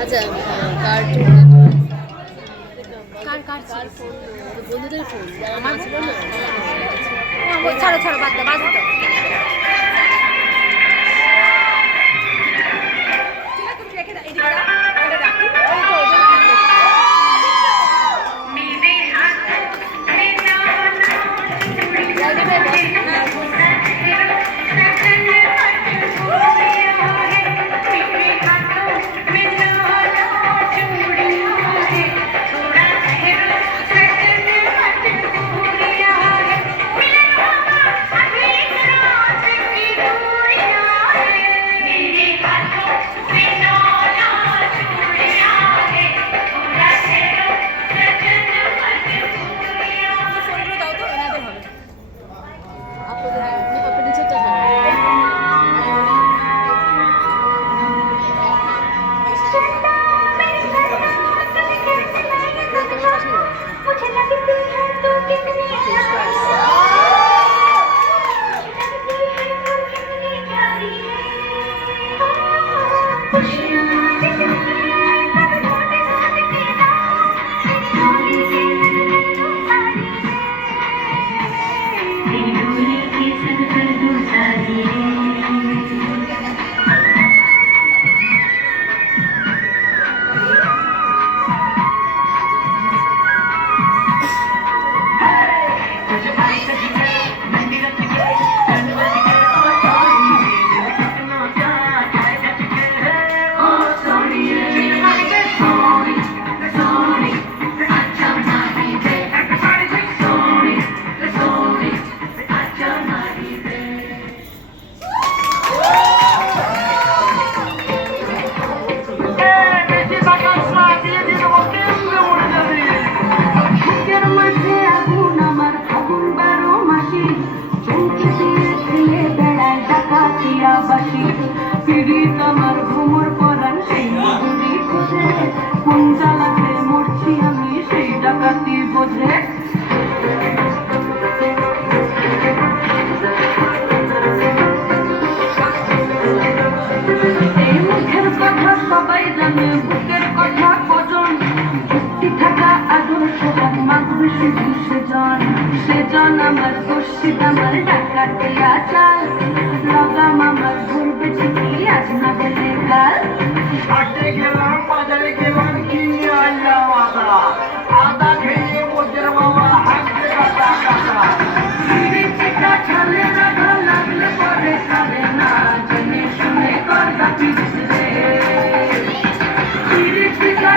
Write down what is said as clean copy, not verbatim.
আচ্ছা, কার ফোন? বন্ধুদের ফোন, আমার ছিল না। ছাড়ো ছাড়ো, বাদ দাও, বাদ দাও। সেজন আমার খুশিদ আমার ডাকাতিয়া চাল লাগাম আমার ঘুরবে ঠিকই আজ না গেলে কাল হাটে গেলাম বাজারে গেলাম কিনে আনলাম আদা আদা খেয়ে মোদের বাবা হাঁটতে কাটা কাটা চিটা ছালে রাখা লাগলে পরে সারে না জেনে শুনে করবা পিছলে চিটা